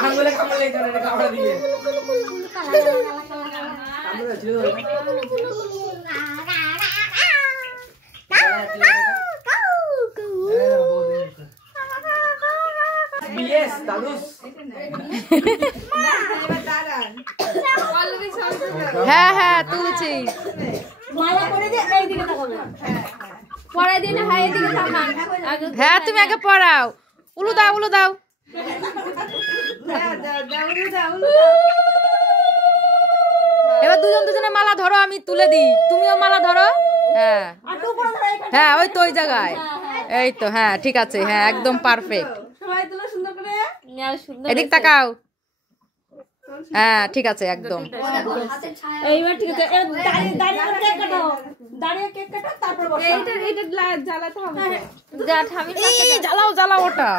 আঙ্গুলে কামড়ে কামড়া দিয়ে Yes, দাদুস হ্যাঁ হ্যাঁ তুলছি মালা করে দে এই দিকে তাকাবে পড়াই দিন হাই দিকে তাকান হ্যাঁ তুমি আগে পড়াও উলু দাও এবার দুজনে মালা ধরো আমি তুলে দিই তুমিও মালা ধরো হ্যাঁ হ্যাঁ ওই তো ওই জায়গায় এই তো হ্যাঁ ঠিক আছে হ্যাঁ একদম পারফেক্ট সবাই তুলো সুন্দর করে এদিক তাকাও হ্যাঁ ঠিক আছে একদম এইবার ঠিক আছে দাঁড়িয়ে কেক কাটো দাঁড়িয়ে কেক কাটো তারপর বসো এইটা জ্বালাতে হবে যা থামি জ্বালাও ওটা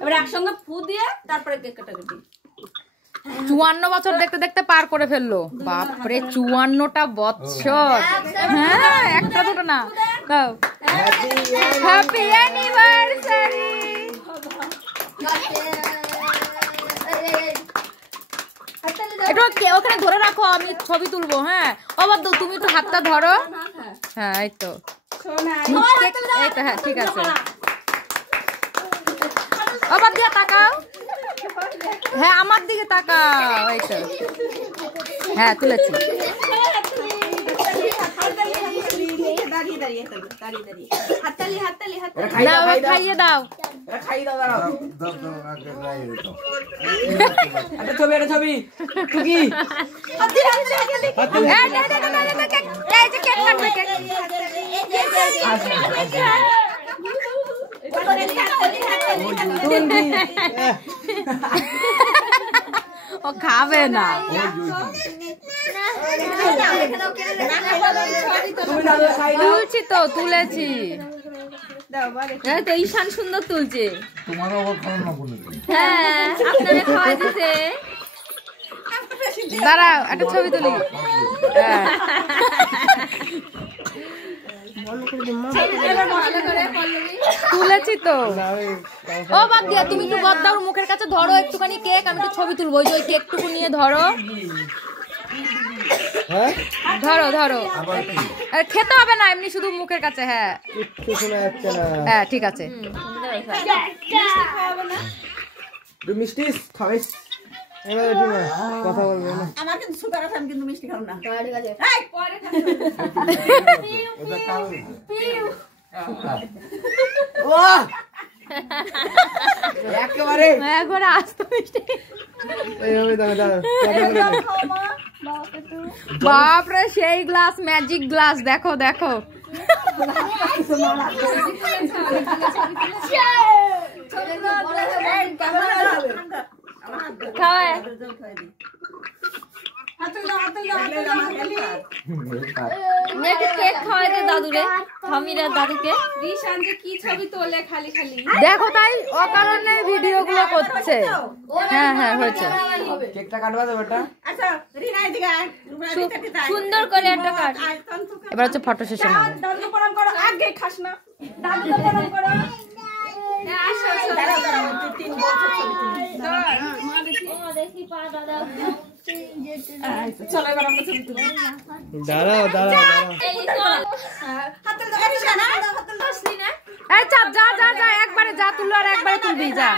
এবার একসঙ্গে ফু দিয়ে তারপরে কেক কাটাকাটি 54 বছর দেখতে দেখতে পার করে ফেললো বাপরে 54টা বছর হ্যাঁ একটা দুটো না দাও হ্যাপি অ্যানিভার্সারি একটু ওখানে ধরে রাখো আমি ছবি তুলবো হ্যাঁ অবাদ তুমি একটু হাতটা ধরো হ্যাঁ এই তো এই তো হ্যাঁ ঠিক আছে অবাদ দিয়ে তাকাও হ্যাঁ আমার দিকে তাকাও এই তো হ্যাঁ তুলেছি খাইয়ে দাও ছবি ও খাবে না তুলছি তো তুলেছি তো ঈশান সুন্দর তুলছে হ্যাঁ আপনারা খাওয়া দিতে দাঁড়াও একটা ছবি তুলি তুলেছি তো ও বাদ দিয়া তুমি একটু গদ্দার মুখের কাছে ধরো একটুখানি কেক আমি একটু ছবি তুলবো ওই কেকটুকু নিয়ে ধরো ধরো খেতে হবে না এমনি শুধু মুখের কাছে হ্যাঁ হ্যাঁ ঠিক আছে মিষ্টি কথা বলবে না আমার কিন্তু সুগার আছে আমি কিন্তু মিষ্টি খাবো না ঠিক আছে এই পরে একেবারে একবারে আস্ত মিষ্টি বাপরে সেই গ্লাস ম্যাজিক গ্লাস দেখো খাওয়ায় কেক খাওয়াই দে দাদুরে থামিরে দাদুকে কি ছবি তোলে খালি দেখো তাই অকারণে ভিডিও গুলো করছে হ্যাঁ হ্যাঁ হয়েছে কেকটা কাটবা তো বেটা আচ্ছা রিনা এদিকে সুন্দর করে একটা কাট এবার হচ্ছে ফটো সেশন হবে দাদুকে প্রণাম করো আগে খাস না দাদুকে প্রণাম করো আসো দাঁড়াও তিন বছর মা দেখি পা দাদা চলো এবার আমরা ছবি তুলি দাঁড়াও হাতে ধরে না হাতে ধরছি না এই চাপ যা একবারে যা তুললো আর একবারে তুলবি যা